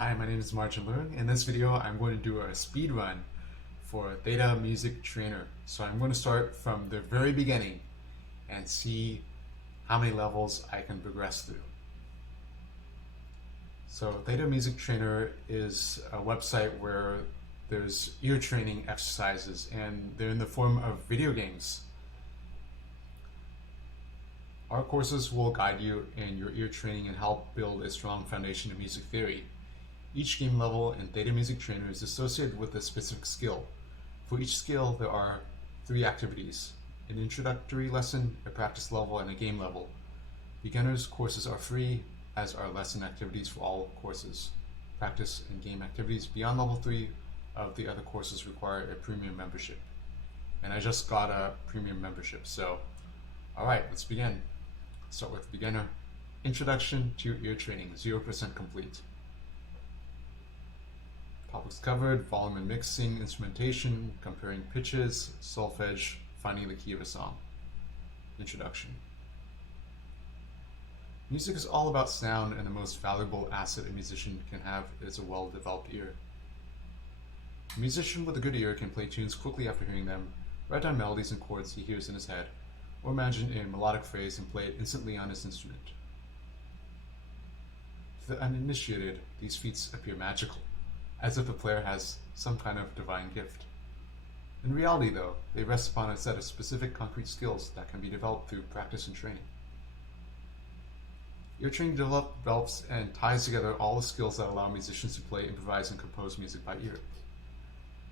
Hi, my name is Martin Leung. In this video, I'm going to do a speed run for Theta Music Trainer. So I'm going to start from the very beginning and see how many levels I can progress through. So Theta Music Trainer is a website where there's ear training exercises, and they're in the form of video games. Our courses will guide you in your ear training and help build a strong foundation of music theory. Each game level in Theta Music Trainer is associated with a specific skill. For each skill, there are 3 activities: an introductory lesson, a practice level, and a game level. Beginners courses are free, as are lesson activities for all courses. Practice and game activities beyond level 3 of the other courses require a premium membership. And I just got a premium membership, so alright, let's begin. Start with beginner. Introduction to ear training, 0% complete. Topics covered: volume and mixing, instrumentation, comparing pitches, solfege, finding the key of a song. Introduction. Music is all about sound, and the most valuable asset a musician can have is a well-developed ear. A musician with a good ear can play tunes quickly after hearing them, write down melodies and chords he hears in his head, or imagine a melodic phrase and play it instantly on his instrument. To the uninitiated, these feats appear magical, as if the player has some kind of divine gift. In reality, though, they rest upon a set of specific concrete skills that can be developed through practice and training. Ear training develops and ties together all the skills that allow musicians to play, improvise, and compose music by ear.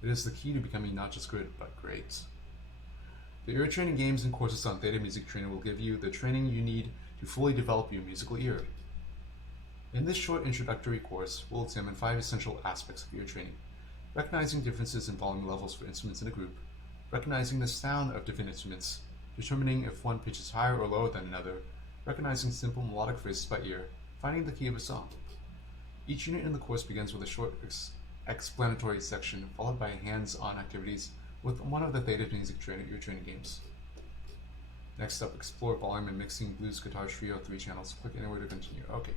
It is the key to becoming not just good, but great. The ear training games and courses on Theta Music Trainer will give you the training you need to fully develop your musical ear. In this short introductory course, we'll examine 5 essential aspects of ear training: recognizing differences in volume levels for instruments in a group, recognizing the sound of different instruments, determining if one pitch is higher or lower than another, recognizing simple melodic phrases by ear, finding the key of a song. Each unit in the course begins with a short explanatory section, followed by hands-on activities with one of the Theta Music Trainer ear training games. Next up, explore volume and mixing, blues guitar trio, 3 channels. Click anywhere to continue. Okay.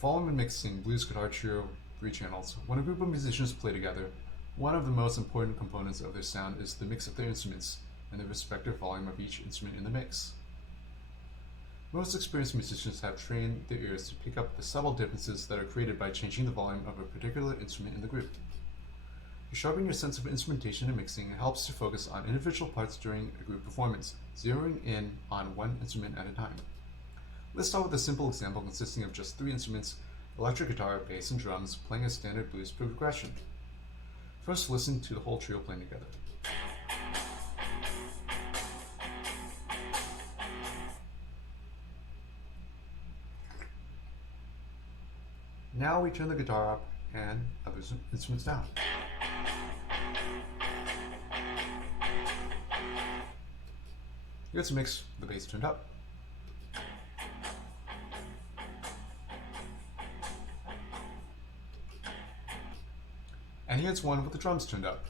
Volume and mixing, blues guitar trio, 3 channels. When a group of musicians play together, one of the most important components of their sound is the mix of their instruments and the respective volume of each instrument in the mix. Most experienced musicians have trained their ears to pick up the subtle differences that are created by changing the volume of a particular instrument in the group. To sharpen your sense of instrumentation and mixing, it helps to focus on individual parts during a group performance, zeroing in on one instrument at a time. Let's start with a simple example consisting of just 3 instruments: electric guitar, bass, and drums, playing a standard blues progression. First, listen to the whole trio playing together. Now we turn the guitar up and other instruments down. Here's a mix with the bass turned up. And here's one with the drums turned up.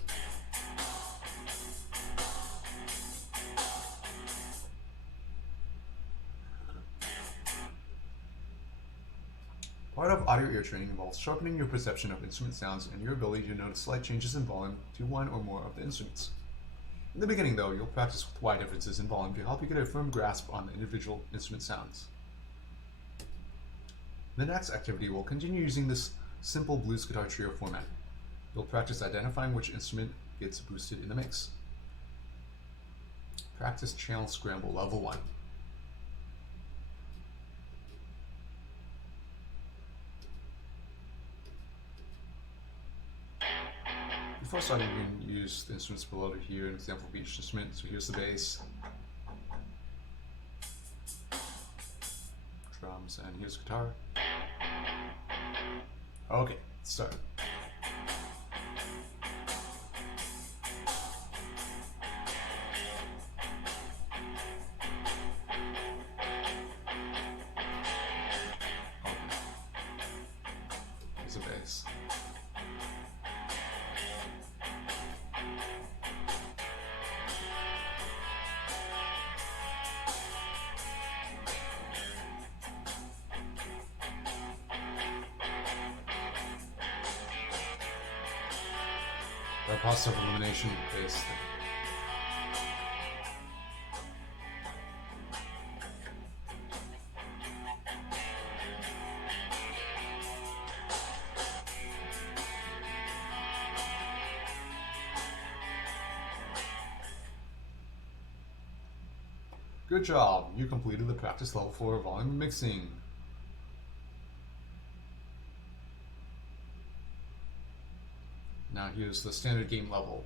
Part of audio ear training involves sharpening your perception of instrument sounds and your ability to notice slight changes in volume to one or more of the instruments. In the beginning, though, you'll practice with wide differences in volume to help you get a firm grasp on the individual instrument sounds. The next activity will continue using this simple blues guitar trio format. You'll practice identifying which instrument gets boosted in the mix. Practice channel scramble level 1. Before starting, you can use the instruments below to hear an example of each instrument. So here's the bass, drums, and here's guitar. Okay, let's start. Here's the bass. positive illumination based. Good job! You completed the practice level 4 volume mixing. Now here's the standard game level.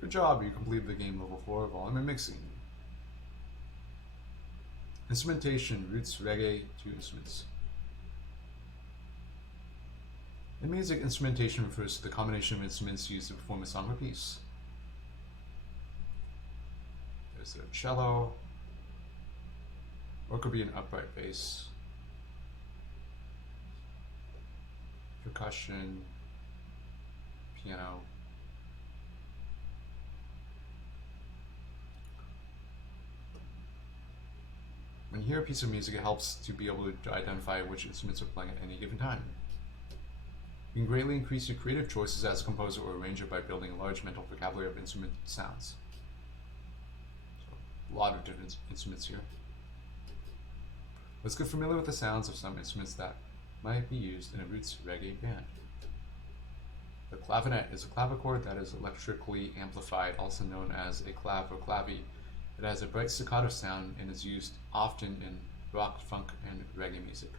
Good job, you completed the game level 4 volume and mixing. Instrumentation, roots, reggae, 2 instruments. In music, instrumentation refers to the combination of instruments used to perform a song or piece. There's a cello, or it could be an upright bass, percussion, piano. When you hear a piece of music, it helps to be able to identify which instruments are playing at any given time. You can greatly increase your creative choices as a composer or arranger by building a large mental vocabulary of instrument sounds. So, a lot of different instruments here. Let's get familiar with the sounds of some instruments that might be used in a roots reggae band. The clavinet is a clavichord that is electrically amplified, also known as a clav or clavy. It has a bright staccato sound and is used often in rock, funk, and reggae music.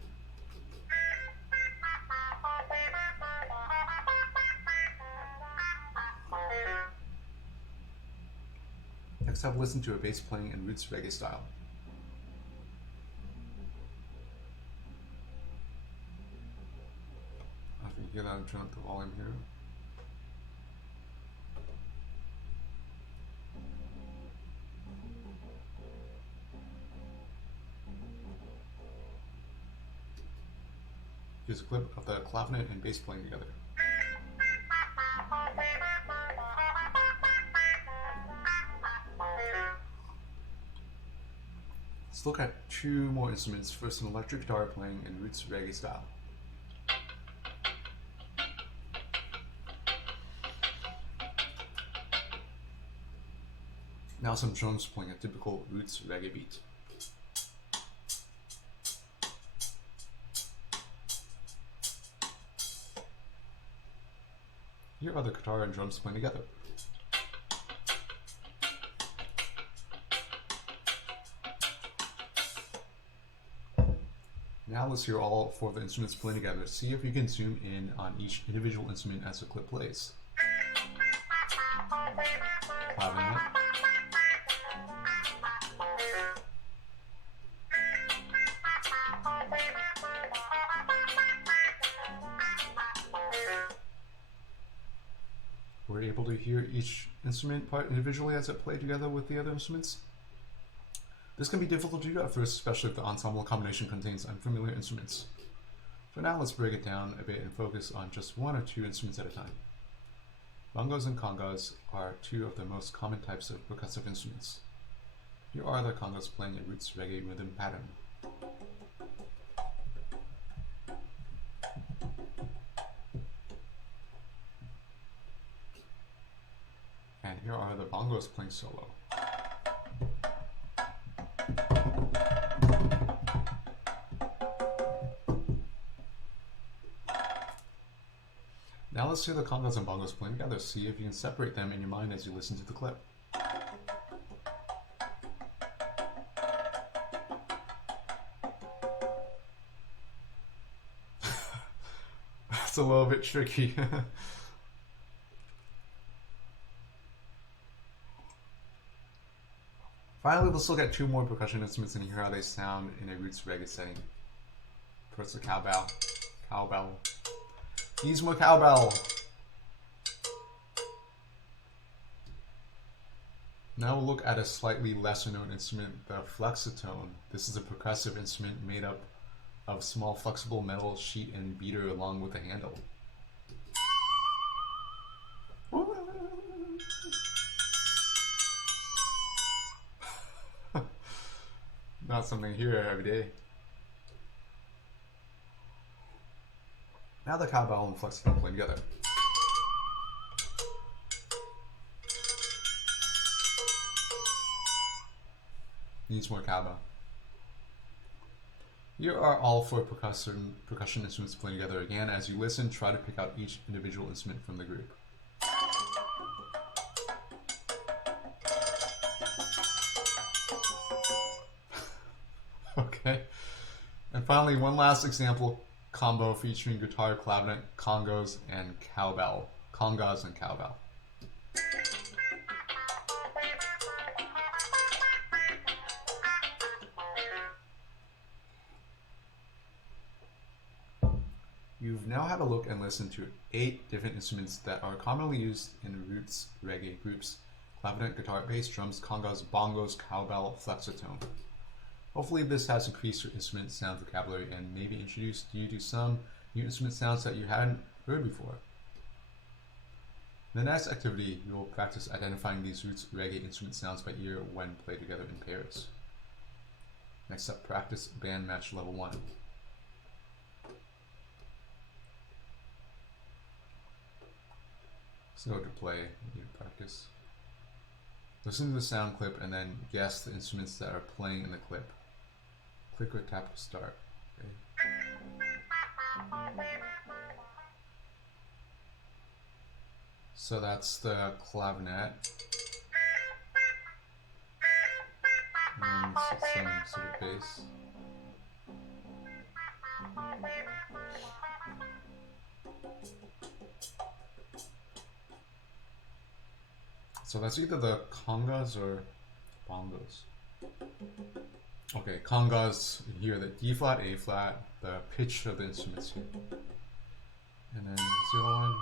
Next, have listened to a bass playing in roots reggae style. If you hear that, I'll turn up the volume here. Here's a clip of the clavinet and bass playing together. Let's look at 2 more instruments. First, an electric guitar playing in roots reggae style. Now some drums playing a typical roots reggae beat. Here are the guitar and drums playing together. Now let's hear all 4 of the instruments playing together. See if you can zoom in on each individual instrument as the clip plays. Clavinet. We're able to hear each instrument part individually as it plays together with the other instruments. This can be difficult to do at first, especially if the ensemble combination contains unfamiliar instruments. For now, let's break it down a bit and focus on just 1 or 2 instruments at a time. Bongos and congas are 2 of the most common types of percussive instruments. Here are the congas playing a roots reggae rhythm pattern. And here are the bongos playing solo. Now let's hear the congas and bongos playing together. See if you can separate them in your mind as you listen to the clip. It's a little bit tricky. Finally, let's look at two more percussion instruments and hear how they sound in a roots reggae setting. First, the cowbell. Cowbell. Use more cowbell. Now we'll look at a slightly lesser known instrument, the flexitone. This is a percussive instrument made up of small flexible metal sheet and beater along with a handle. Not something you hear every day. Now the cowbell and flexitone play together. Needs more cowbell. Here are all four percussion instruments playing together. Again, as you listen, try to pick out each individual instrument from the group. Okay. And finally, one last example combo featuring guitar, clavinet, congos, and cowbell. Congas and cowbell. You've now had a look and listened to 8 different instruments that are commonly used in roots reggae groups: clavinet, guitar, bass, drums, congas, bongos, cowbell, flexitone. Hopefully this has increased your instrument sound vocabulary and maybe introduced you to some new instrument sounds that you hadn't heard before. In the next activity, we will practice identifying these roots reggae instrument sounds by ear when played together in pairs. Next up, practice band match level 1. So go to play, you need to practice. Listen to the sound clip and then guess the instruments that are playing in the clip. Click or tap to start. Okay. So that's the clavinet. And some sort of bass. So that's either the congas or bongos. Okay, congas, you hear the D flat, A flat, the pitch of the instruments here. And then the other one,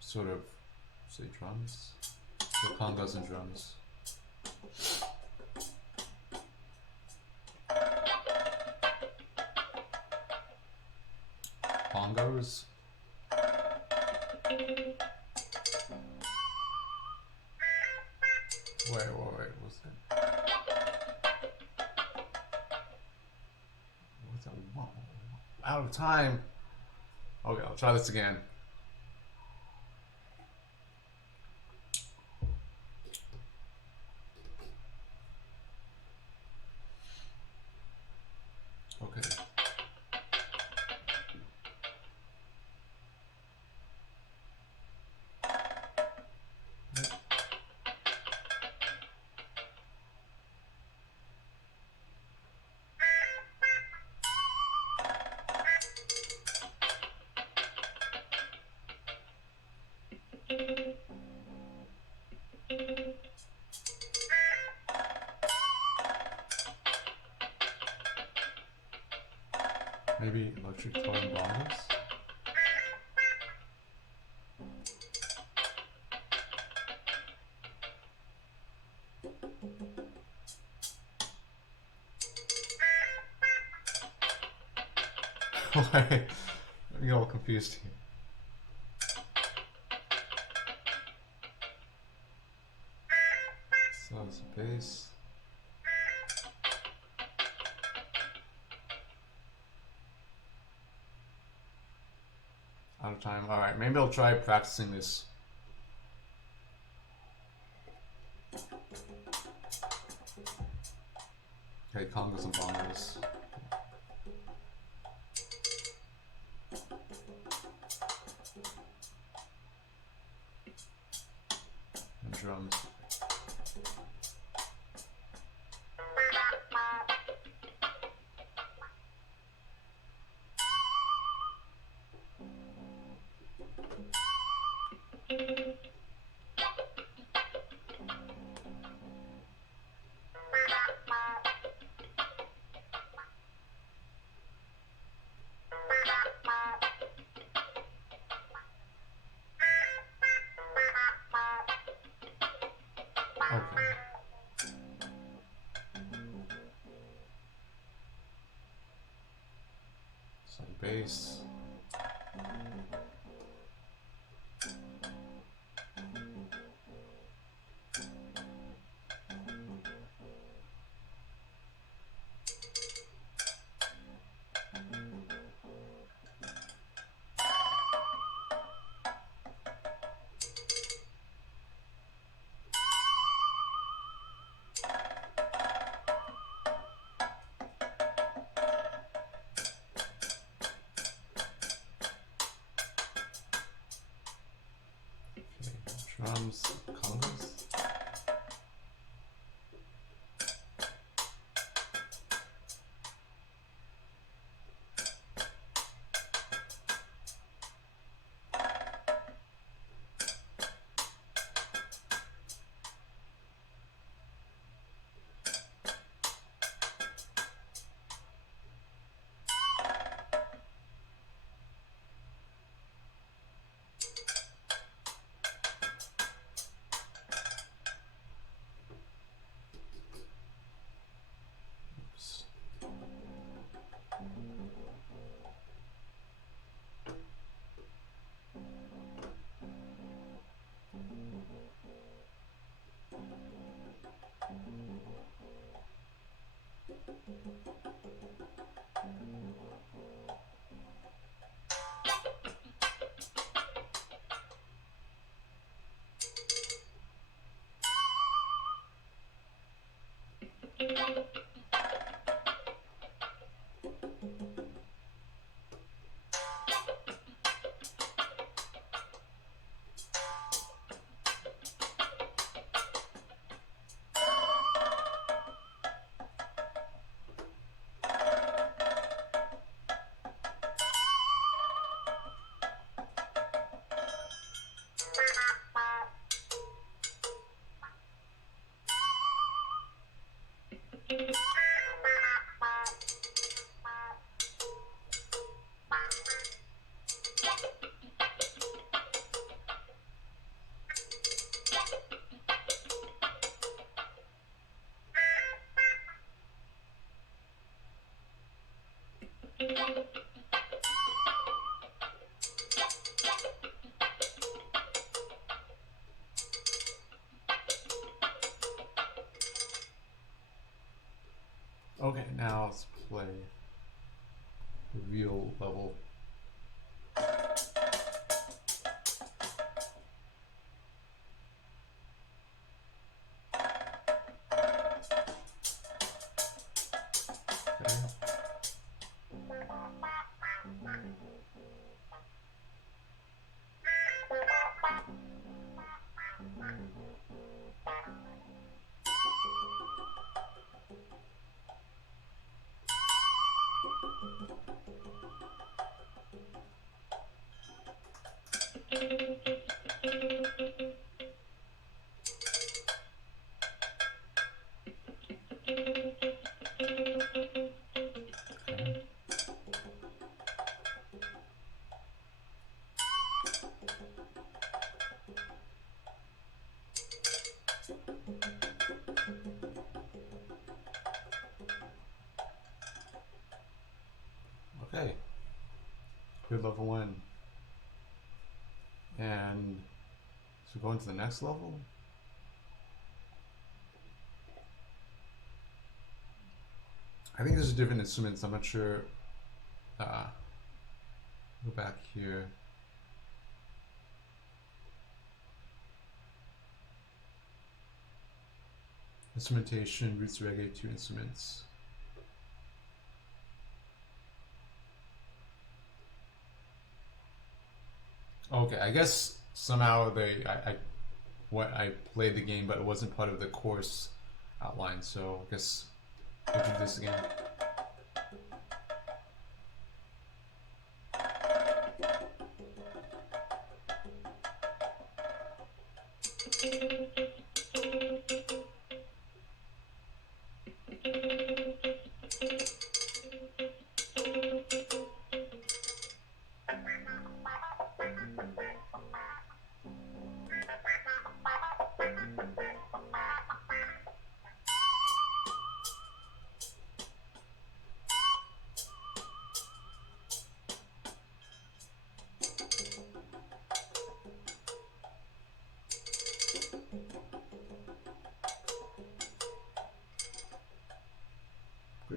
sort of, say drums. So congas and drums. Bongos. Wait, what's that? What's that? Whoa. Out of time. Okay, I'll try this again. Okay. Maybe electric guitar and bongos? Why? I'm all confused here. So it's a bass. Out of time. Alright, maybe I'll try practicing this. Okay, congas and bongos. And drums. bass. Drums, congas. Okay, now let's play the real level. Okay. Okay, good level 1. And so going to the next level. I think there's different instruments. I'm not sure. Go back here. Instrumentation, roots reggae, 2 instruments. Okay, I guess somehow I played the game, but it wasn't part of the course outline. So I guess we'll do this again.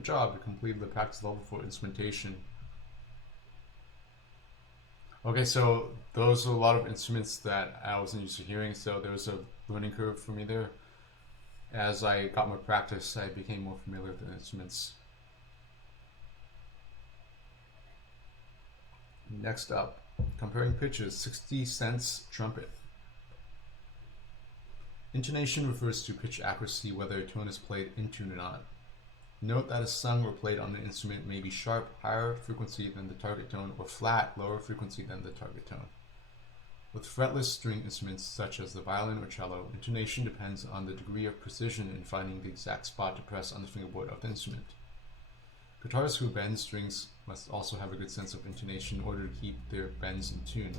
job, you completed the practice level for instrumentation. Okay, so those are a lot of instruments that I wasn't used to hearing, so there was a learning curve for me there. As I got more practice, I became more familiar with the instruments. Next up, comparing pitches, 60 cents trumpet. Intonation refers to pitch accuracy, whether a tone is played in tune or not. Note that a sung or played on an instrument may be sharp, higher frequency than the target tone, or flat, lower frequency than the target tone. With fretless string instruments such as the violin or cello, intonation depends on the degree of precision in finding the exact spot to press on the fingerboard of the instrument. Guitarists who bend strings must also have a good sense of intonation in order to keep their bends in tune.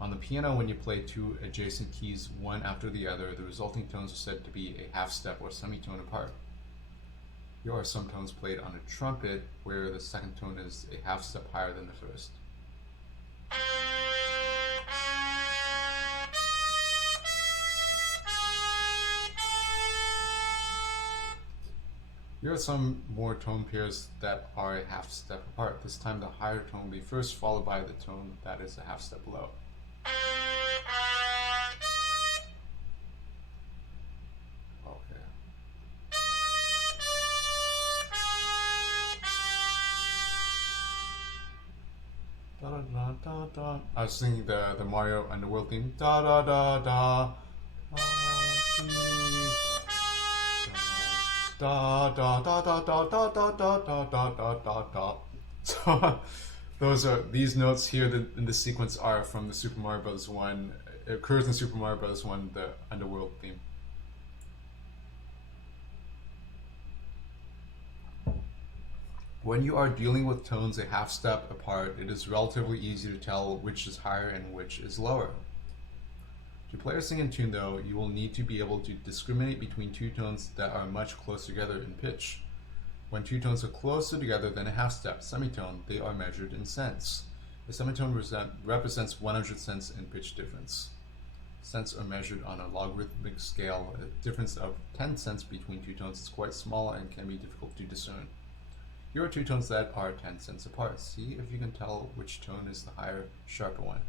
On the piano, when you play two adjacent keys one after the other, the resulting tones are said to be a half step or semitone apart. Here are some tones played on a trumpet where the second tone is a half step higher than the first. Here are some more tone pairs that are a half step apart. This time the higher tone will be first, followed by the tone that is a half step below. Okay. Da, da, da, da, da. I was singing the Mario Underworld theme. Da da da da. Da da da da da da da da da da da da da. So these notes here in the sequence are from the Super Mario Bros. 1. It occurs in Super Mario Bros. 1, the Underworld theme. When you are dealing with tones a half step apart, it is relatively easy to tell which is higher and which is lower. To play or sing in tune, though, you will need to be able to discriminate between two tones that are much closer together in pitch. When two tones are closer together than a half step, semitone, they are measured in cents. A semitone represents 100 cents in pitch difference. Cents are measured on a logarithmic scale. A difference of 10 cents between two tones is quite small and can be difficult to discern. Here are two tones that are 10 cents apart. See if you can tell which tone is the higher, sharper one.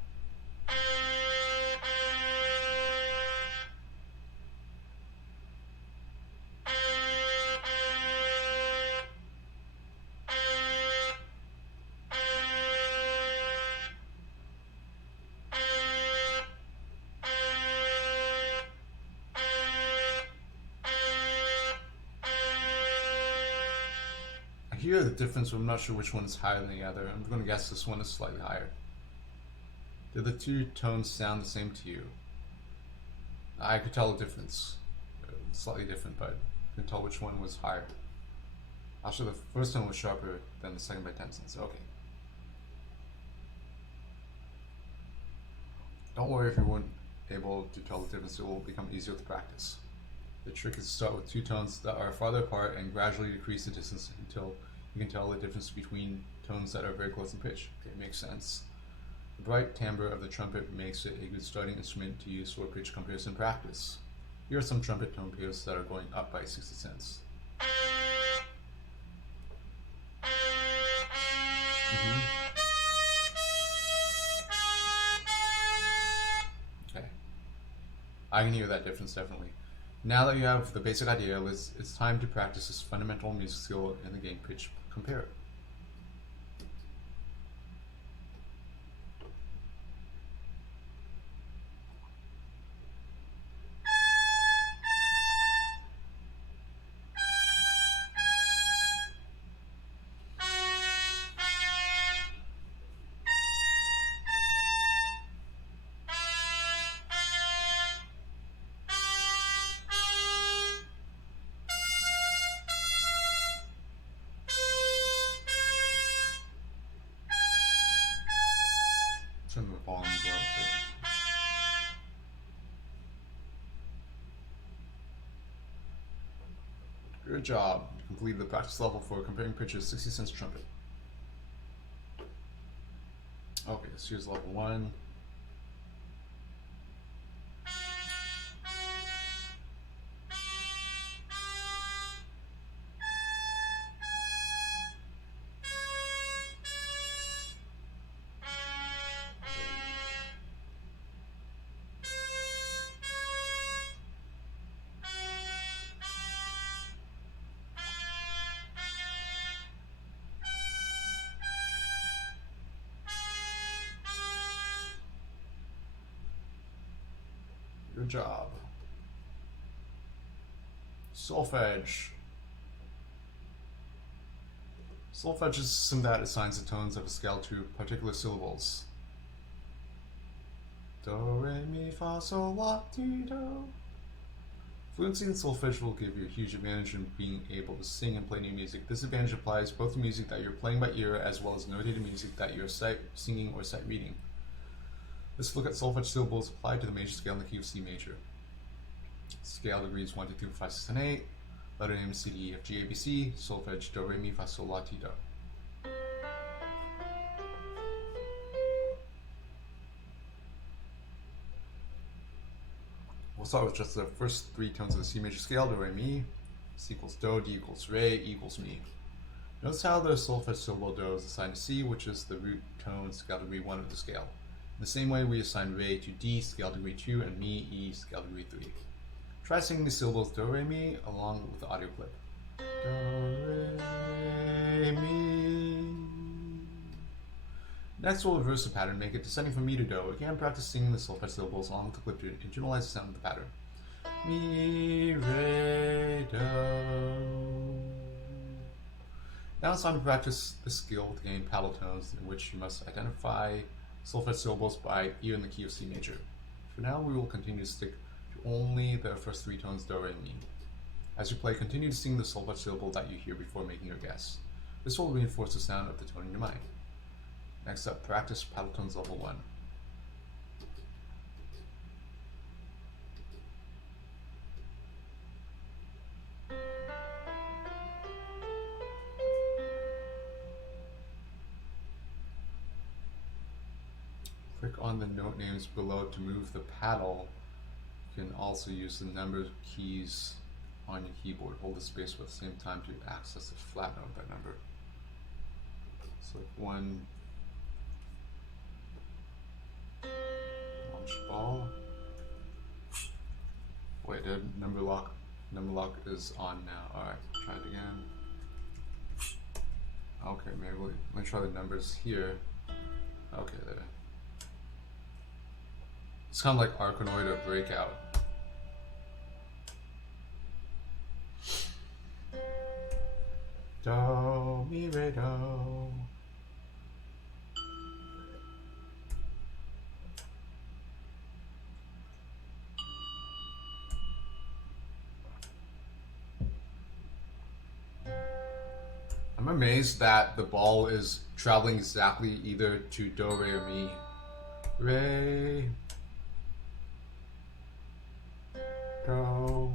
I hear the difference, but I'm not sure which one is higher than the other. I'm going to guess this one is slightly higher. Do the two tones sound the same to you? I could tell the difference. It's slightly different, but I can tell which one was higher. Actually, the first tone was sharper than the second by 10 cents. Okay. Don't worry if you weren't able to tell the difference. It will become easier with practice. The trick is to start with two tones that are farther apart and gradually decrease the distance until you can tell the difference between tones that are very close in pitch. Okay, makes sense. The bright timbre of the trumpet makes it a good starting instrument to use for pitch comparison practice. Here are some trumpet tone pairs that are going up by 60 cents. Okay. I can hear that difference definitely. Now that you have the basic idea, it's time to practice this fundamental music skill in the game pitch compare. Turn the volume up. Good job. You completed the practice level for comparing pitches 60 cents trumpet. Okay, so here's level 1. Good job. Solfege. Solfege is a system that assigns the tones of a scale to particular syllables. Do, re, mi, fa, sol, la, ti, do. Fluency in solfege will give you a huge advantage in being able to sing and play new music. This advantage applies both to music that you're playing by ear as well as notated music that you're sight singing or sight reading. Let's look at solfege syllables applied to the major scale in the key of C major. Scale degrees 1, 2, 3, 4, 5, 6, and 8. Letter names C, D, E, F, G, A, B, C. Solfege, do, re, mi, fa, sol, la, ti, do. We'll start with just the first three tones of the C major scale, do, re, mi. C equals do, D equals re, E equals mi. Notice how the solfege syllable do is assigned to C, which is the root tone, scale degree 1 of the scale. In the same way, we assign re to D, scale degree 2, and mi, E, scale degree 3. Try singing the syllables do, re, mi along with the audio clip. Do, re, mi. Next, we'll reverse the pattern, make it descending from mi to do. Again, practice singing the solfege syllables along with the clip to internalize the sound of the pattern. Mi, re, do. Now it's time to practice the skill to gain paddle tones, in which you must identify solfege syllables by ear in the key of C major. For now, we will continue to stick to only the first three tones do, re, mi. As you play, continue to sing the solfege syllable that you hear before making your guess. This will reinforce the sound of the tone in your mind. Next up, practice paddle tones level 1. Click on the note names below to move the paddle. You can also use the number keys on your keyboard. Hold the space at the same time to access the flat note of that number. Select 1. Launch ball. Wait, the number lock is on now. Alright, try it again. Okay, maybe let me try the numbers here. Okay, there. It's kind of like arconoid or breakout. Do, mi, re, do. I'm amazed that the ball is traveling exactly either to do, re, or mi. Re, do.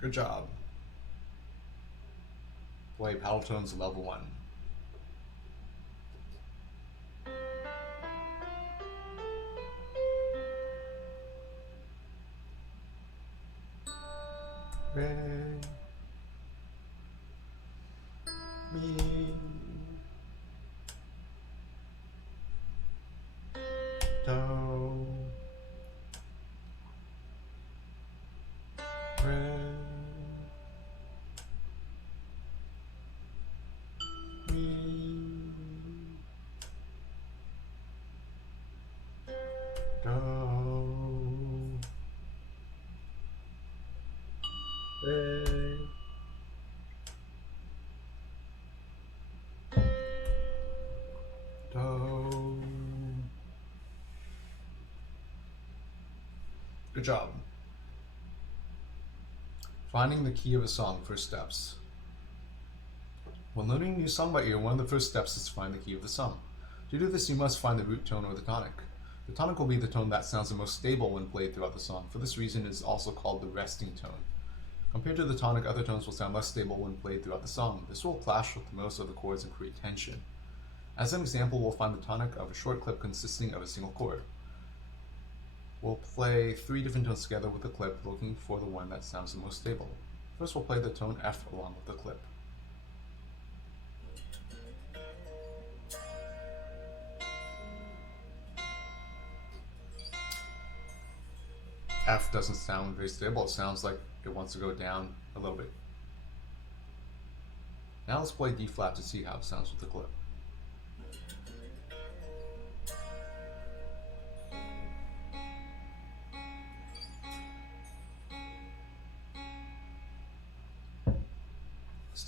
Good job. Play paddle tones level 1. Re, mi, do, re, mi, do, re, do. Good job. Finding the key of a song, first steps. When learning a new song by ear, one of the first steps is to find the key of the song. To do this, you must find the root tone or the tonic. The tonic will be the tone that sounds the most stable when played throughout the song. For this reason, it is also called the resting tone. Compared to the tonic, other tones will sound less stable when played throughout the song. This will clash with most of the chords and create tension. As an example, we'll find the tonic of a short clip consisting of a single chord. We'll play 3 different tones together with the clip, looking for the one that sounds the most stable. First, we'll play the tone F along with the clip. F doesn't sound very stable. It sounds like it wants to go down a little bit. Now let's play D flat to see how it sounds with the clip.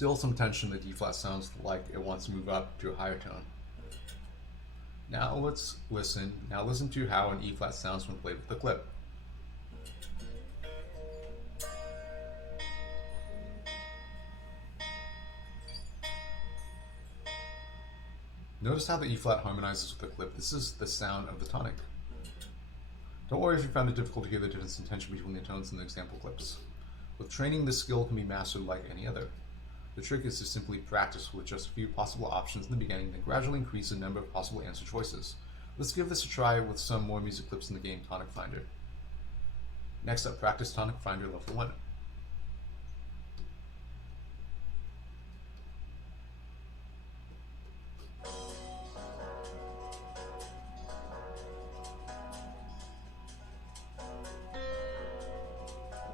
still some tension. The D flat sounds like it wants to move up to a higher tone. Now let's listen. Now listen to how an E flat sounds when played with the clip. Notice how the E flat harmonizes with the clip. This is the sound of the tonic. Don't worry if you found it difficult to hear the difference in tension between the tones in the example clips. With training, this skill can be mastered like any other. The trick is to simply practice with just a few possible options in the beginning, then gradually increase the number of possible answer choices. Let's give this a try with some more music clips in the game Tonic Finder. Next up, practice Tonic Finder Level 1.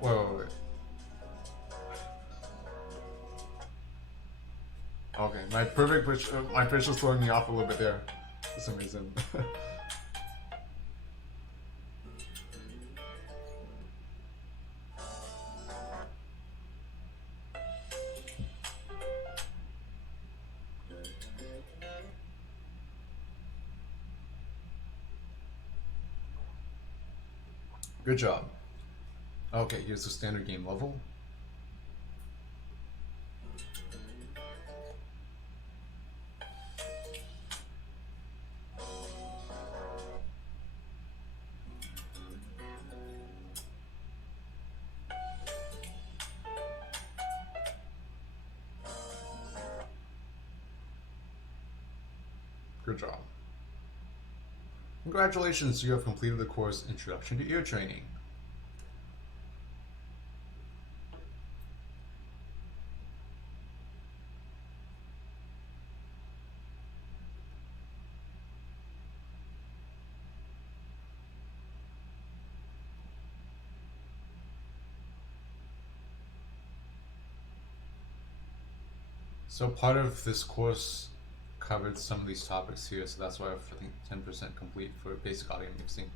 Whoa. Okay, my perfect pitch, my pitch was throwing me off a little bit there for some reason. Good job. Okay, here's the standard game level. Good job. Congratulations, you have completed the course Introduction to Ear Training. So part of this course covered some of these topics here, so that's why I think 10% complete for basic audio mixing.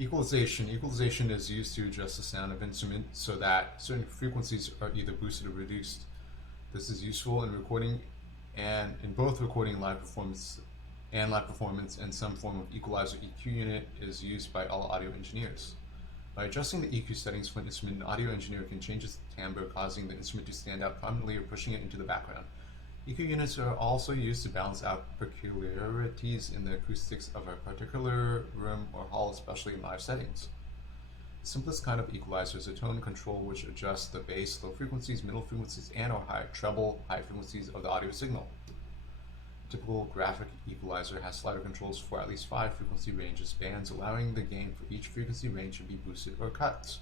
Equalization. Equalization is used to adjust the sound of instruments so that certain frequencies are either boosted or reduced. This is useful in recording and in both recording and live performance, and some form of equalizer EQ unit is used by all audio engineers. By adjusting the EQ settings for an instrument, an audio engineer can change its timbre, causing the instrument to stand out prominently or pushing it into the background. EQ units are also used to balance out peculiarities in the acoustics of a particular room or hall, especially in live settings. The simplest kind of equalizer is a tone control which adjusts the bass, low frequencies, middle frequencies, and or high treble, high frequencies of the audio signal. A typical graphic equalizer has slider controls for at least 5 frequency ranges bands, allowing the gain for each frequency range to be boosted or cut.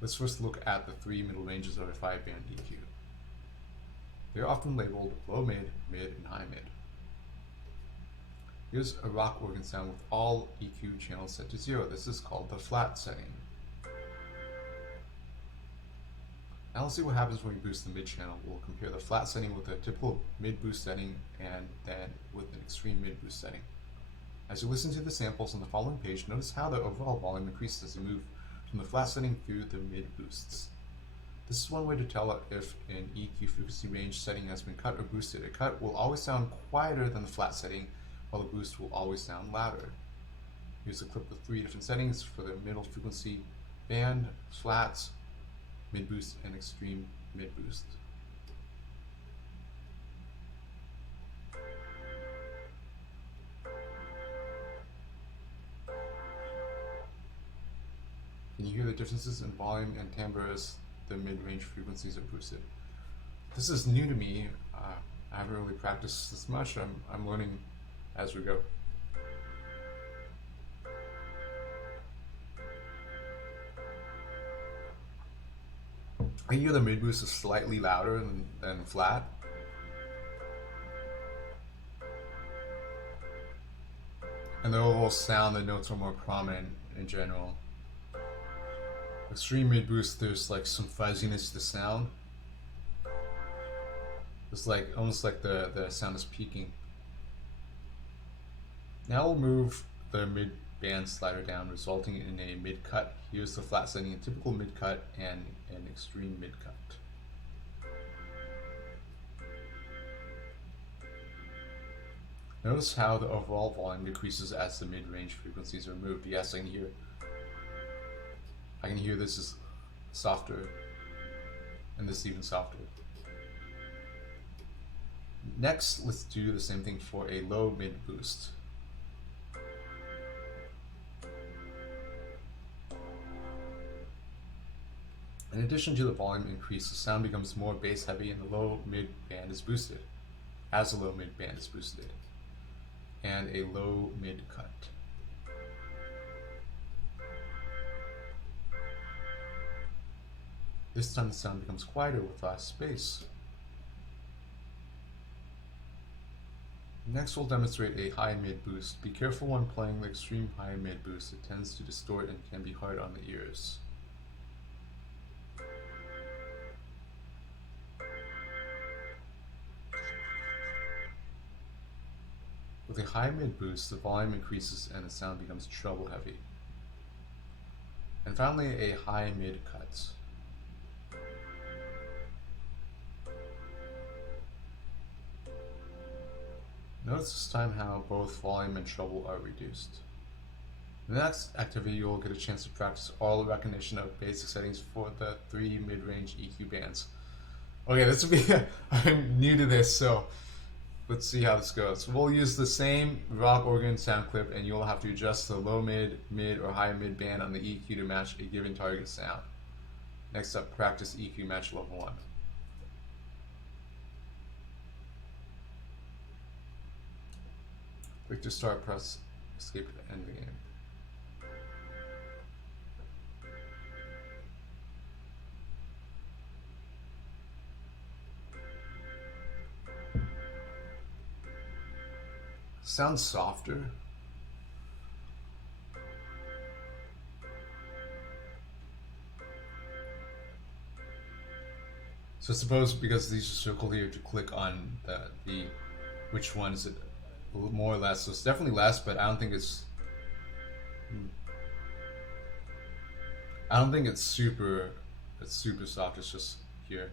Let's first look at the 3 middle ranges of a 5-band EQ. They are often labeled low mid, mid, and high mid. Here's a rock organ sound with all EQ channels set to 0. This is called the flat setting. Now let's see what happens when we boost the mid channel. We'll compare the flat setting with a typical mid boost setting and then with an extreme mid boost setting. As you listen to the samples on the following page, notice how the overall volume increases as you move from the flat setting through the mid boosts. This is one way to tell if an EQ frequency range setting has been cut or boosted. A cut will always sound quieter than the flat setting, while a boost will always sound louder. Here's a clip with 3 different settings for the middle frequency band, flats, mid boost, and extreme mid boost. Can you hear the differences in volume and timbre as the mid-range frequencies are boosted? This is new to me. I haven't really practiced this much. I'm learning as we go. I hear the mid boost is slightly louder than flat. And the overall sound, the notes are more prominent in general. Extreme mid boost, there's like some fuzziness to the sound. It's like almost like the sound is peaking. Now we'll move the mid mid-band slider down, resulting in a mid-cut. Here's the flat setting, a typical mid-cut and an extreme mid-cut. Notice how the overall volume decreases as the mid-range frequencies are removed. Yes, I can hear this is softer, and this is even softer. Next, let's do the same thing for a low mid boost. In addition to the volume increase, the sound becomes more bass heavy and the low mid band is boosted, as the low mid band is boosted, and a low mid cut. This time the sound becomes quieter with less bass. Next we'll demonstrate a high mid boost. Be careful when playing the extreme high mid boost. It tends to distort and can be hard on the ears. With a high mid boost, the volume increases and the sound becomes treble heavy. And finally, a high mid cut. Notice this time how both volume and treble are reduced. In the next activity, you'll get a chance to practice oral recognition of basic settings for the 3 mid-range EQ bands. Okay, this will be, I'm new to this, so let's see how this goes. We'll use the same rock organ sound clip, and you'll have to adjust the low mid, mid, or high mid band on the EQ to match a given target sound. Next up, practice EQ match level 1. Click to start, press escape to end the game. Sounds softer. So suppose because these are circled here to click on the which one is it more or less. So it's definitely less, but I don't think it's super soft. It's just here.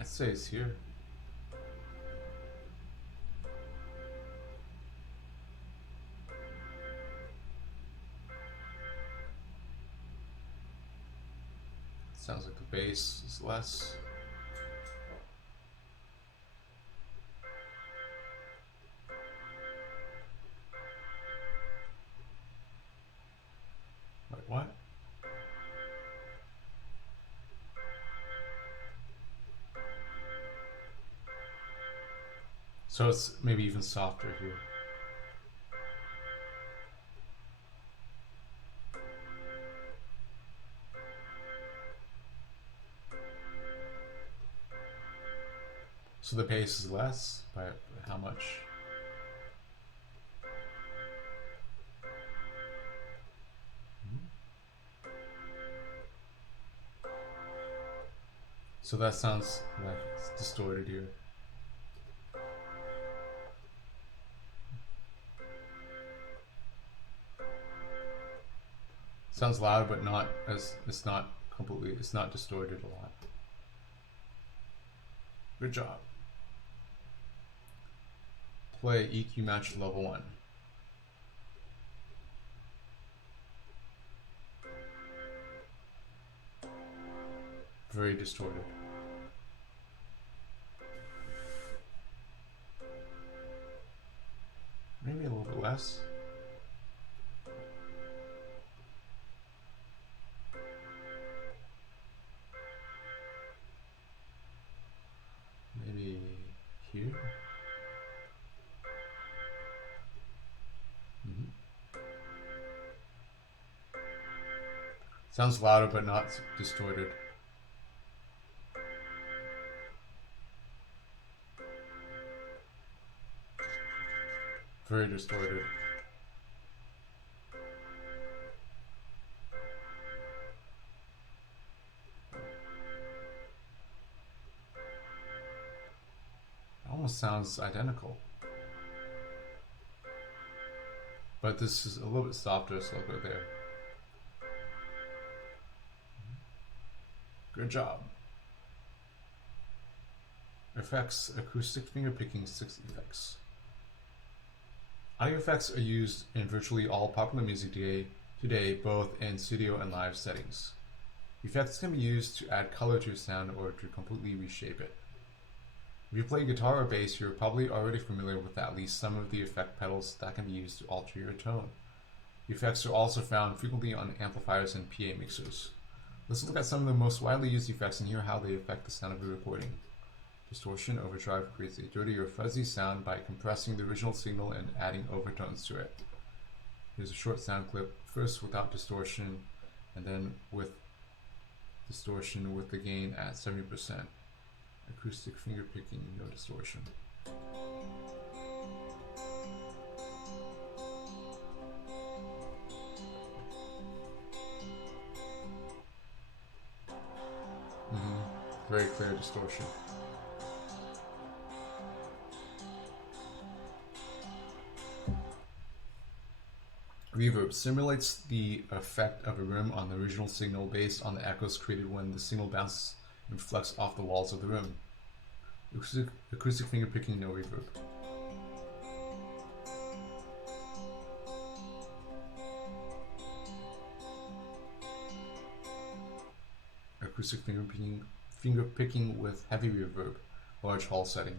I'd say it's here. Sounds like the bass is less. Wait, what? So it's maybe even softer here. So the bass is less by how much? So that sounds like it's distorted here. Sounds loud, but not as it's not distorted a lot. Good job. Play EQ match level 1. Very distorted. Maybe a little bit less. Maybe here. Sounds louder but not distorted. Very distorted. almost sounds identical. But this is a little bit softer, so I'll go there. Good job. Effects, acoustic fingerpicking, 6 effects. Audio effects are used in virtually all popular music today, both in studio and live settings. Effects can be used to add color to a sound or to completely reshape it. If you play guitar or bass, you're probably already familiar with at least some of the effect pedals that can be used to alter your tone. Effects are also found frequently on amplifiers and PA mixers. Let's look at some of the most widely used effects and hear how they affect the sound of a recording. Distortion Overdrive creates a dirty or fuzzy sound by compressing the original signal and adding overtones to it. Here's a short sound clip, first without distortion, and then with distortion with the gain at 70%. Acoustic fingerpicking, no distortion. Very clear distortion. Reverb simulates the effect of a room on the original signal based on the echoes created when the signal bounces and reflects off the walls of the room. Acoustic fingerpicking, no reverb. Acoustic fingerpicking with heavy reverb, large hall setting.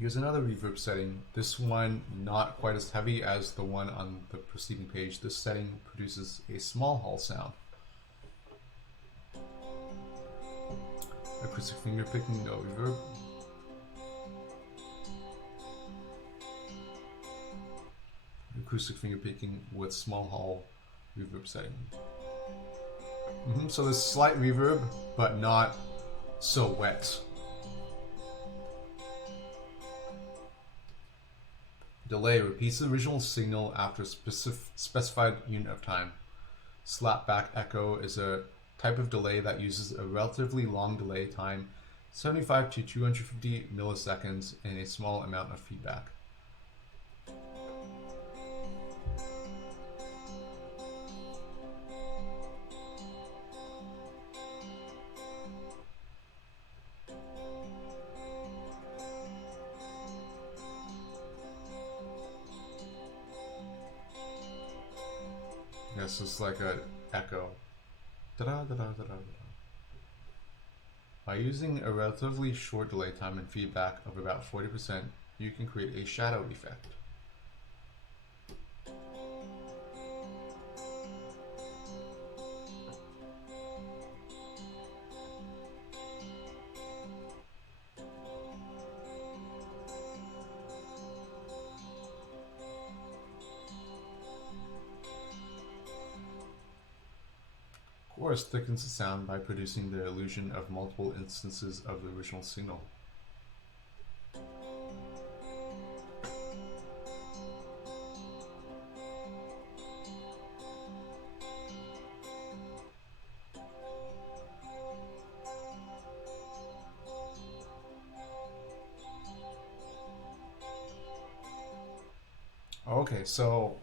Here's another reverb setting. This one not quite as heavy as the one on the preceding page. This setting produces a small hall sound. Acoustic fingerpicking, no reverb. Acoustic fingerpicking with small hall reverb setting. So there's slight reverb, but not so wet. Delay repeats the original signal after a specified unit of time. Slapback echo is a type of delay that uses a relatively long delay time, 75 to 250 milliseconds, and a small amount of feedback. This is like an echo. By using a relatively short delay time and feedback of about 40%, you can create a shadow effect. Chorus thickens the sound by producing the illusion of multiple instances of the original signal. Okay, so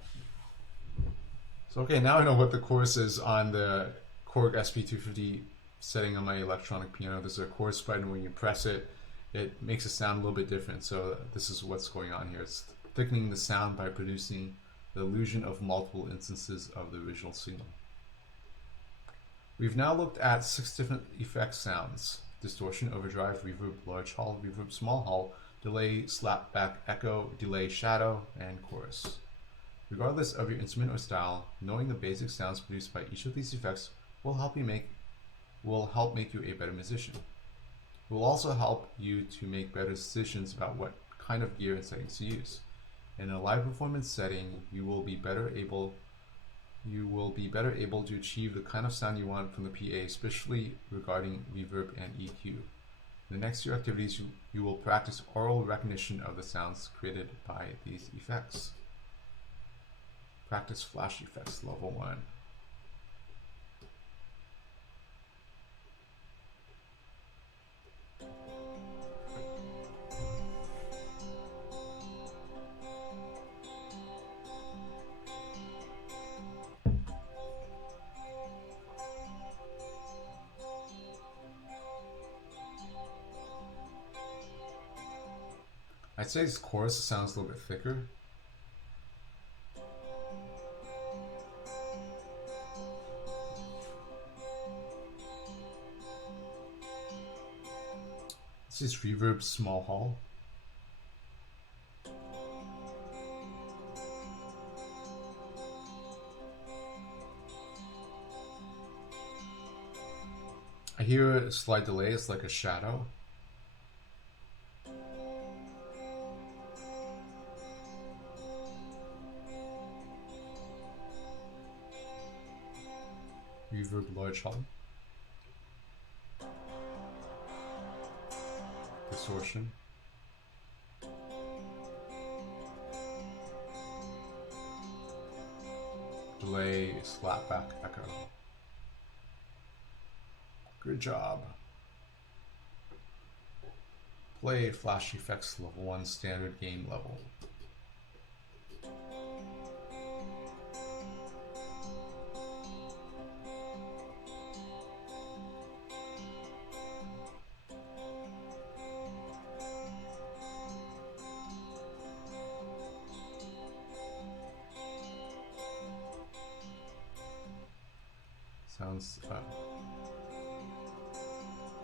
okay, now I know what the chorus is on the Korg SP250 setting on my electronic piano. There's a chorus spread, and when you press it, it makes it sound a little bit different. So this is what's going on here. It's thickening the sound by producing the illusion of multiple instances of the original signal. We've now looked at 6 different effect sounds: distortion, overdrive, reverb, large hall, reverb, small hall, delay, slapback, echo, delay, shadow, and chorus. Regardless of your instrument or style, knowing the basic sounds produced by each of these effects will help make you a better musician. It will also help you to make better decisions about what kind of gear and settings to use. In a live performance setting, you will be better able to achieve the kind of sound you want from the PA, especially regarding reverb and EQ. In the next few activities, you will practice oral recognition of the sounds created by these effects. Practice flash effects level 1. I'd say this chorus sounds a little bit thicker. This is reverb small hall. I hear a slight delay, it's like a shadow. Reverb large hall. Distortion. Delay, slapback, echo. Good job. Play flash effects level 1 standard game level. Sounds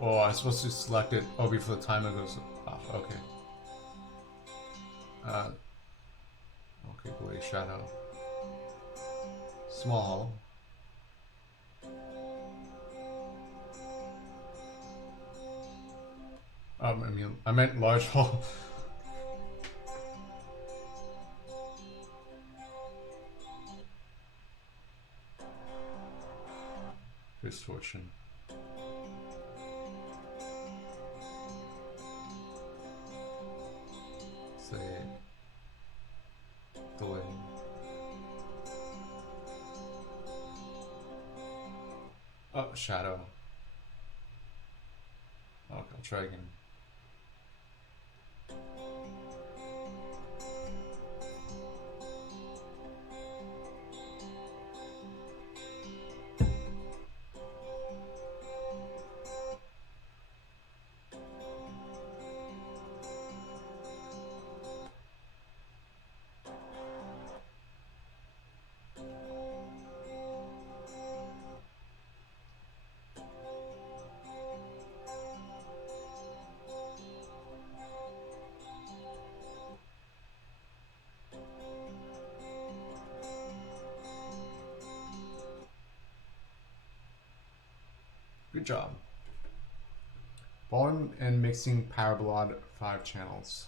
oh, I'm supposed to select it before the timer goes off. Okay. Okay, delay shadow. Small. I meant large hall. Distortion. Say delay. Oh, shadow. Okay, I'll try again. Good job. Volume and mixing power ballad 5 channels.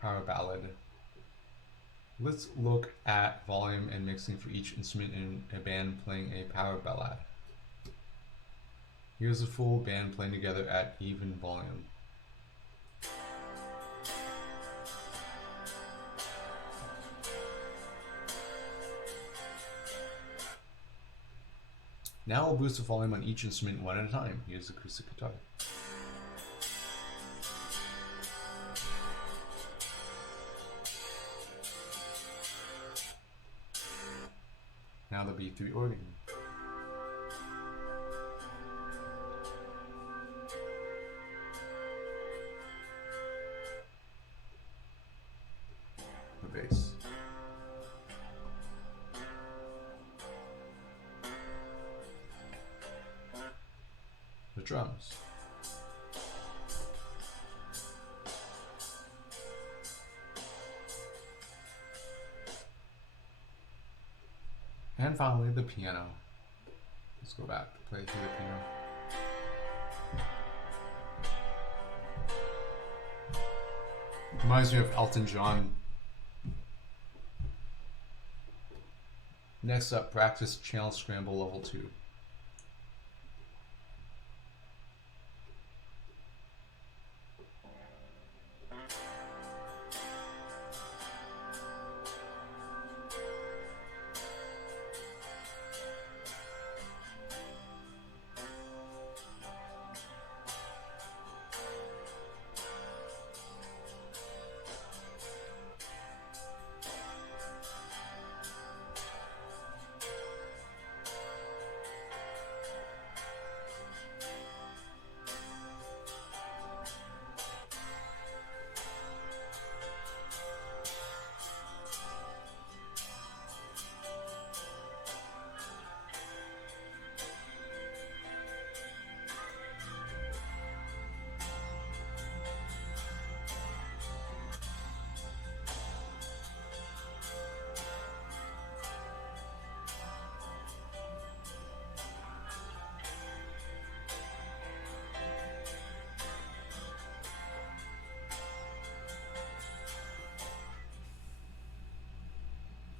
Power ballad. Let's look at volume and mixing for each instrument in a band playing a power ballad. Here's a full band playing together at even volume. Now we'll boost the volume on each instrument one at a time. Here's acoustic guitar. Now the B3 organ. The bass. The drums. And finally the piano. Let's go back to play through the piano. Reminds me of Elton John. Next up, practice channel scramble level 2.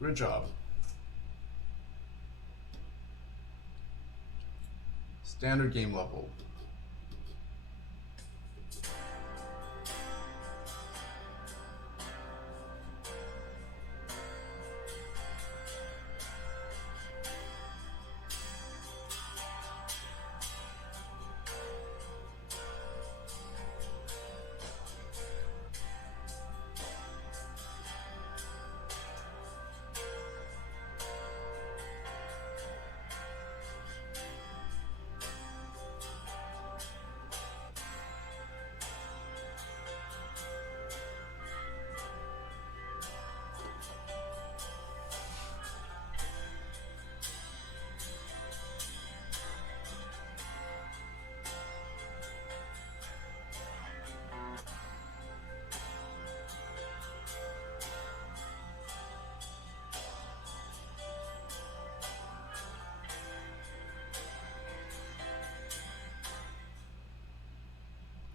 Good job. Standard game level.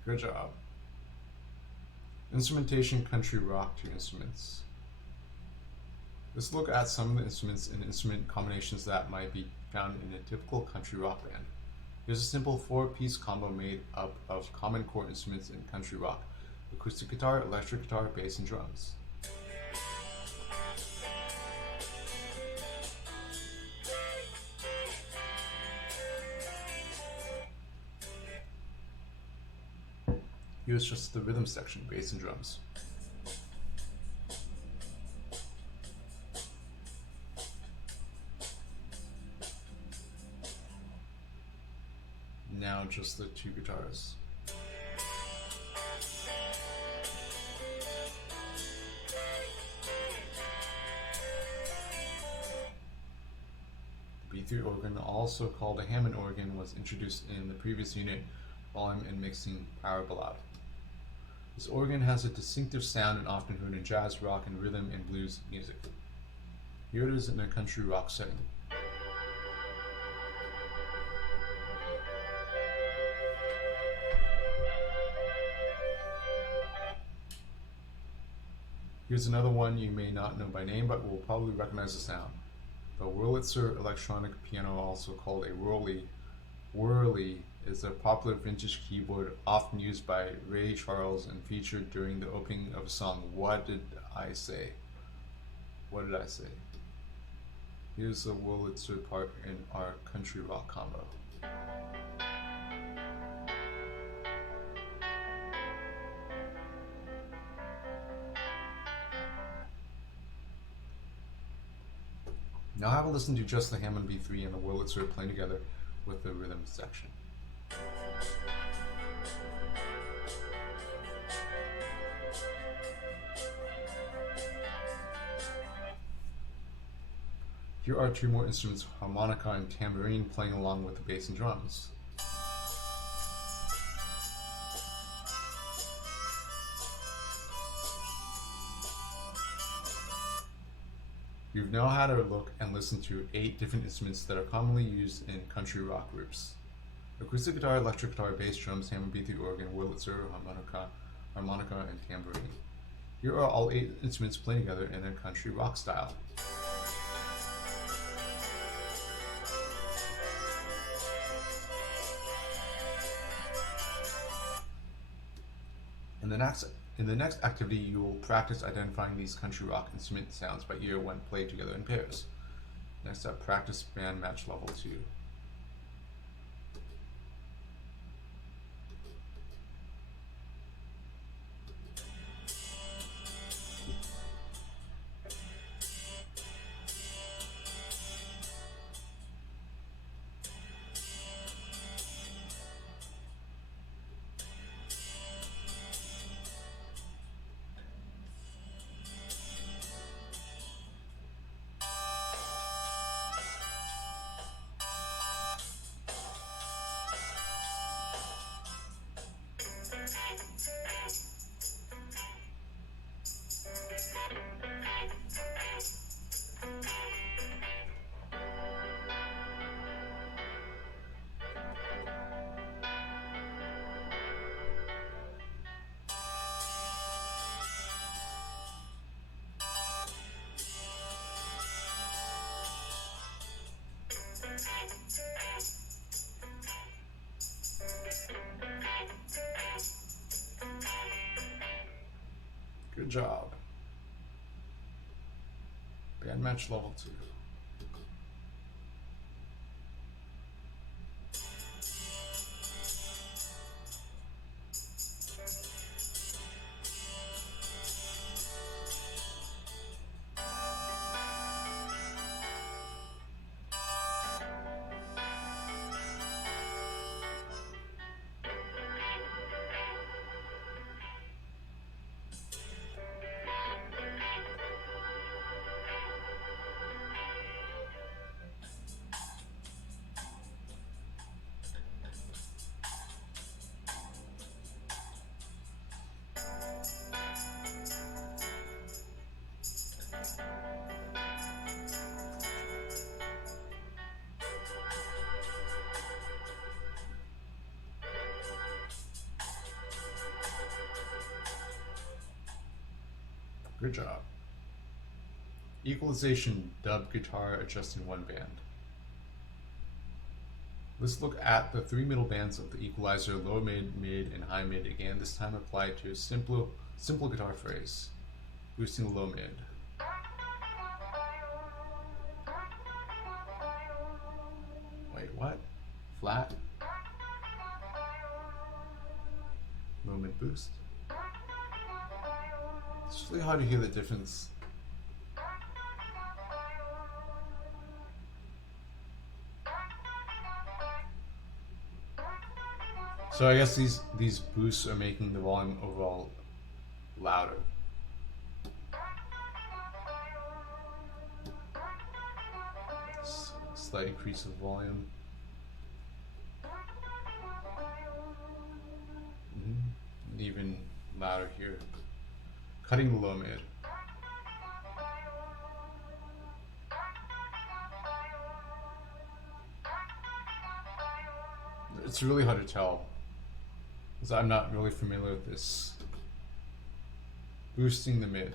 Good job. Instrumentation, country rock to instruments. Let's look at some of the instruments and instrument combinations that might be found in a typical country rock band. Here's a simple 4-piece combo made up of common core instruments in country rock: acoustic guitar, electric guitar, bass, and drums. Here's just the rhythm section, bass and drums. Now just the 2 guitars. The B3 organ, also called a Hammond organ, was introduced in the previous unit, volume and mixing power ballad. This organ has a distinctive sound and often heard in jazz, rock, and rhythm and blues music. Here it is in a country rock setting. Here's another one you may not know by name, but will probably recognize the sound. The Wurlitzer electronic piano, also called a Wurly, is a popular vintage keyboard often used by Ray Charles and featured during the opening of a song, What Did I Say? What did I say? Here's the Wurlitzer part in our country rock combo. Now have a listen to just the Hammond B3 and the Wurlitzer playing together with the rhythm section. Here are 2 more instruments, harmonica and tambourine, playing along with the bass and drums. You've now had a look and listened to 8 different instruments that are commonly used in country rock groups: acoustic guitar, electric guitar, bass, drums, Hammond B3 organ, Wurlitzer, harmonica, and tambourine. Here are all 8 instruments playing together in a country rock style. In the next activity, you will practice identifying these country rock instrument sounds by ear when played together in pairs. Next up, practice band match level 2. Good job. Band match level 2. Good job. Equalization, dub guitar, adjusting one band. Let's look at the three middle bands of the equalizer, low mid, mid, and high mid again, this time applied to a simple guitar phrase, boosting the low mid. Wait, what? Flat? Low mid boost? It's really hard to hear the difference. So I guess these boosts are making the volume overall louder. Slight increase of volume. Even louder here. Cutting the low mid. It's really hard to tell, because I'm not really familiar with this. Boosting the mid.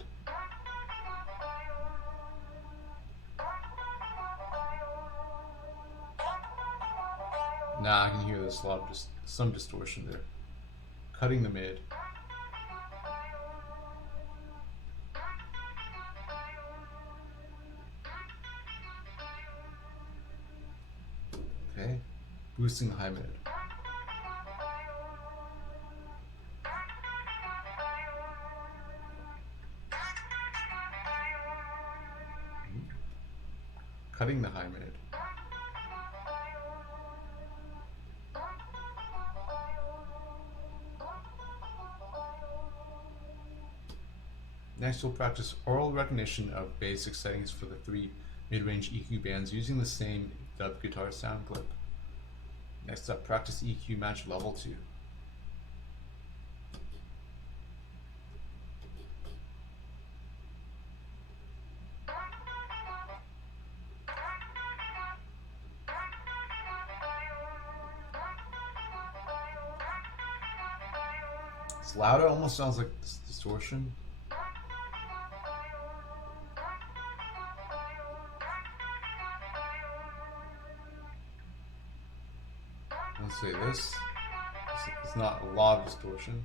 Nah, I can hear there's a lot of just some distortion there. Cutting the mid. Okay, boosting the high mid. Cutting the high mid. Next, we'll practice oral recognition of basic settings for the three mid-range EQ bands using the same dub guitar sound clip. Next up, practice EQ match level 2. It's louder, almost sounds like distortion. Let's say this. It's not a lot of distortion.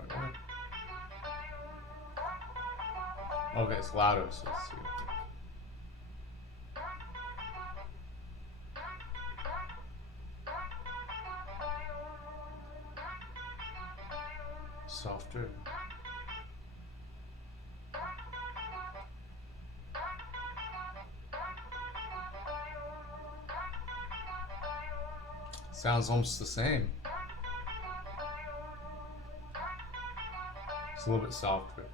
Okay. Okay, it's louder, so let's see. Softer. Sounds almost the same. It's a little bit softer.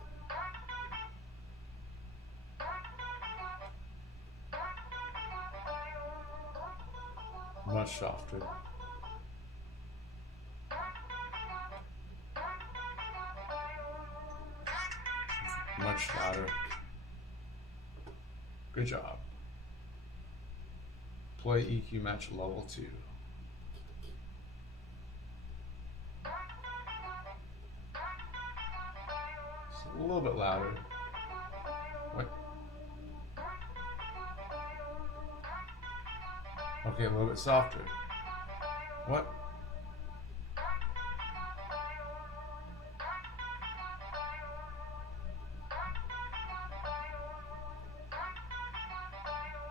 Much softer. Much louder. Good job. Play EQ match level 2. It's a little bit louder. What? Okay, a little bit softer. What?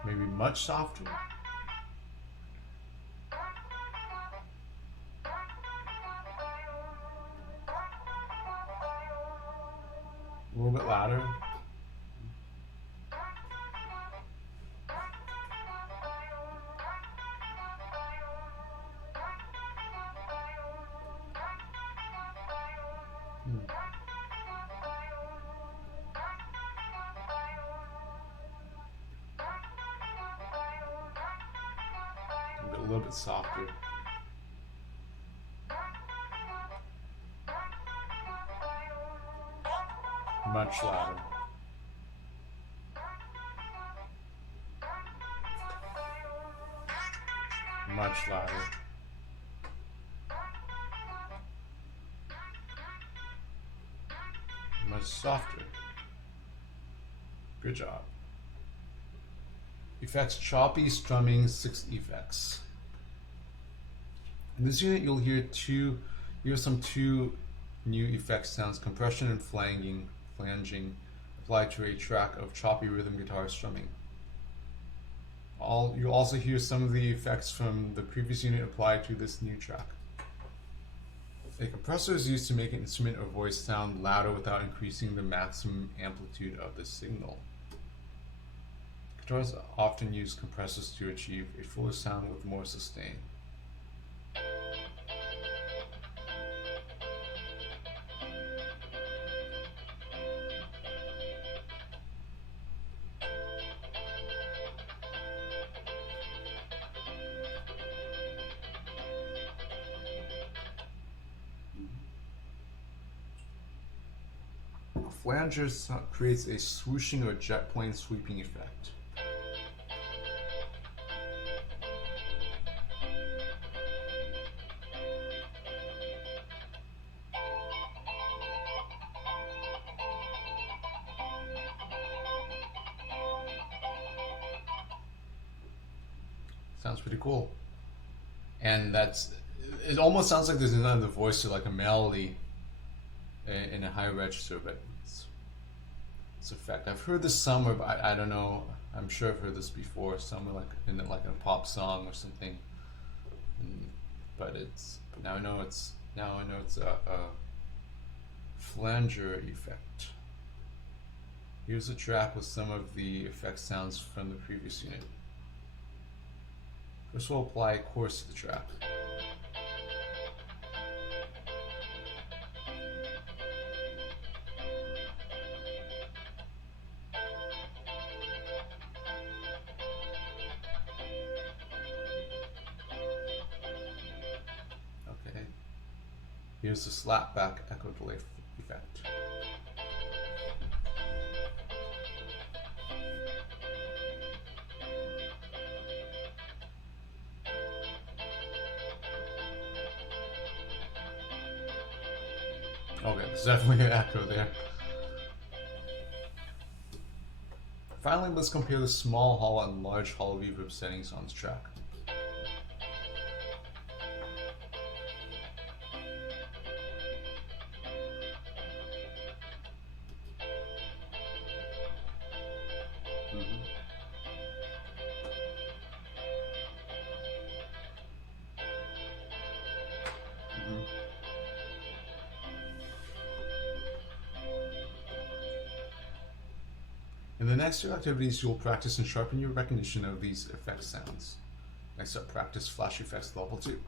Maybe much softer. A little bit louder. A little bit softer. Much louder. Much louder. Much softer. Good job. Effects: choppy strumming, 6 effects. In this unit, you'll hear two new effect sounds: compression and flanging applied to a track of choppy rhythm guitar strumming. You'll also hear some of the effects from the previous unit applied to this new track. A compressor is used to make an instrument or voice sound louder without increasing the maximum amplitude of the signal. Guitars often use compressors to achieve a fuller sound with more sustain. Flanges creates a swooshing or jet plane sweeping effect. Sounds pretty cool. And it almost sounds like there's another voice or like a melody in a high register, but it's effect. I've heard this somewhere, but I don't know. I'm sure I've heard this before, somewhere like in a pop song or something. But now I know it's a flanger effect. Here's a track with some of the effect sounds from the previous unit. First we'll apply a chorus to the track. Okay. Here's the slapback echo delay effect. Okay, there's definitely an echo there. Finally, let's compare the small hall and large hall reverb settings on this track. In the next two activities, you'll practice and sharpen your recognition of these effect sounds. Next up, practice flash effects level 2.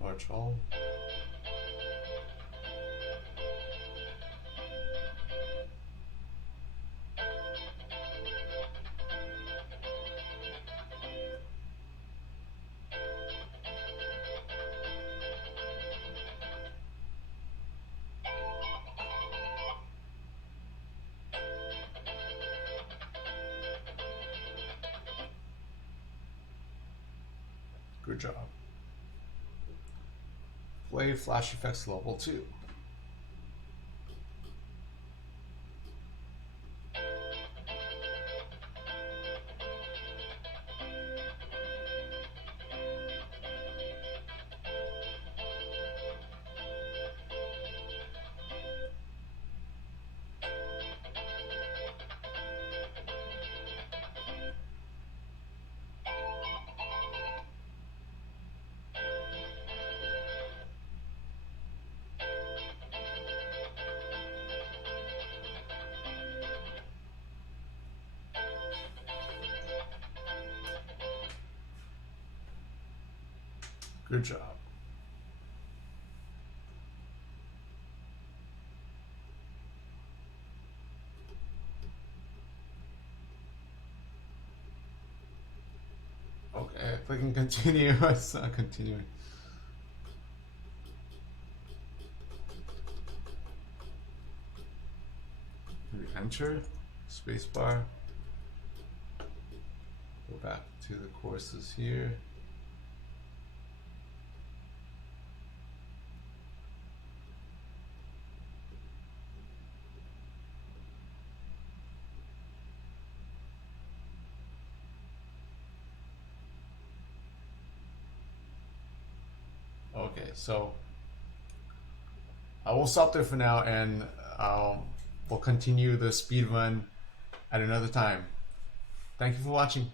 Large hall. Good job. Play Flash Effects Level 2. Good job. Okay, if I can continue, it's not continuing. Enter, spacebar, go back to the courses here. Okay, so I will stop there for now, and we'll continue the speed run at another time. Thank you for watching.